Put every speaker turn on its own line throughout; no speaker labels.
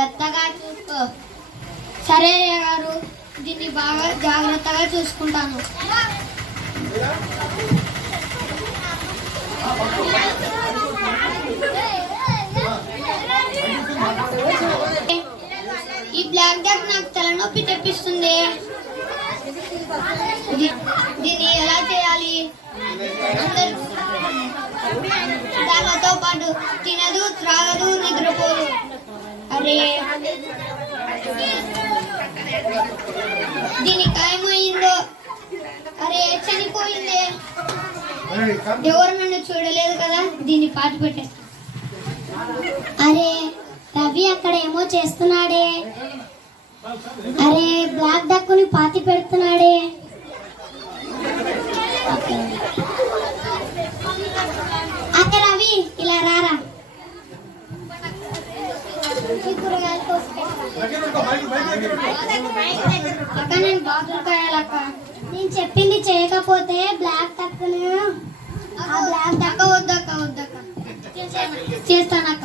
జాగ్రత్తగా చూసుకో. సరే గారు దీన్ని బాగా జాగ్రత్తగా చూసుకుంటాను. ఈ బ్లాక్ డాక్ నాకు తలనొప్పి తెప్పిస్తుంది. దీన్ని ఎలా చేయాలి? అందరు అరే. దీనికి ఏమైందో? అరే చనిపోయిందే. ఎవరు నన్ను చూడలేదు కదా? దీన్ని పాతి పెట్టేస్తా.
అరే రవి అక్కడ ఏమో చేస్తున్నాడే. అరే బ్లాక్ డక్కుని పాతి పెడుతున్నాడే.
అక్క నేను కాయాలక్క
నేను చెప్పింది చేయకపోతే బ్లాక్ డక్కును ఆ బ్లాక్
అక్క వద్దక్క వద్దక్క చేస్తానక్క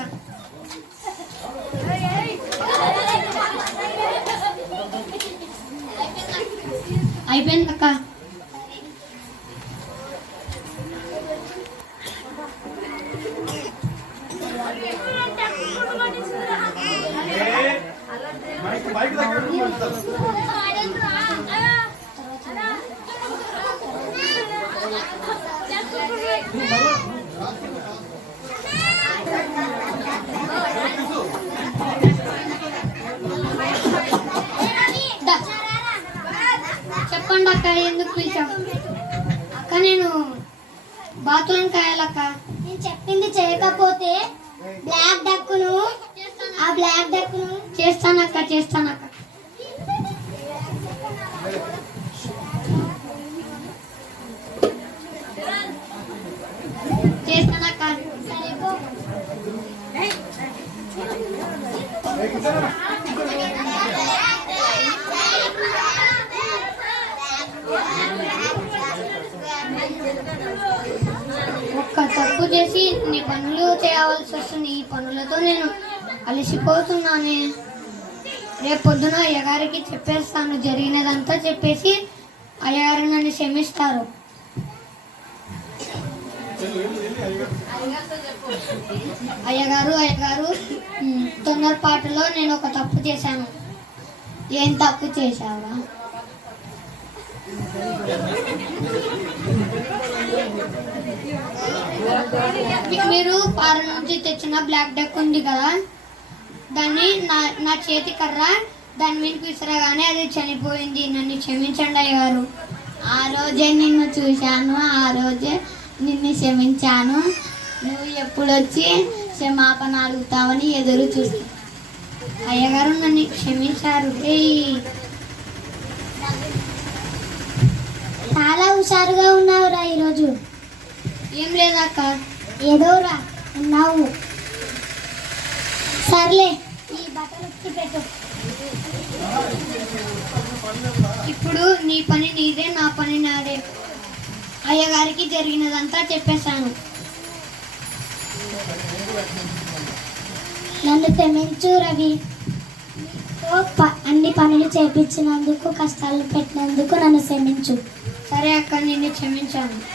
అయిపోయిందక్క చెప్పండి అక్క ఎందుకు పిలిచావు? అక్క నేను బాత్రూమ్ కాయాలక్క
నేను చెప్పింది చేయకపోతే బ్లాక్ డక్కును ఆ బ్లాక్ డక్కును
చేస్తానక్క చేస్తానక్క చేస్తానక్క ఒక్క తప్పు చేసి నీ పనులు చేయవలసి వస్తుంది. ఈ పనులతో నేను అలసిపోతున్నానే. రేపు పొద్దున అయ్యగారికి చెప్పేస్తాను. జరిగినదంతా చెప్పేసి అయ్యగారు నన్ను క్షమిస్తారు. అయ్యగారు అయ్యగారు తొందరపాటులో నేను ఒక తప్పు చేశాను. ఏం తప్పు చేశావా మీరు పార నుంచి తెచ్చిన బ్లాక్ డెక్ ఉంది కదా? దాన్ని నా నా చేతి కర్ర దాని మీద విసరగానే అది చనిపోయింది. నన్ను క్షమించండి అయ్యగారు.
ఆ రోజే నిన్ను చూశాను ఆ రోజే నిన్ను క్షమించాను. నువ్వు ఎప్పుడొచ్చి క్షమాపణ అడుగుతావని ఎదురు చూస్తా
అయ్యగారు నన్ను క్షమించారు.
చాలా హుషారుగా ఉన్నావురా ఈరోజు.
ఏం లేదక్క.
ఏదోరా ఉన్నావు. సర్లే.
ఇప్పుడు నీ పని నీదే నా పని నాదే. అయ్యగారికి జరిగినదంతా చెప్పేశాను.
నన్ను క్షమించు రవి. ప- అన్ని పనులు చేపించినందుకు కష్టాలు పెట్టినందుకు నన్ను క్షమించు.
సరే అక్క నిన్ను క్షమించాను.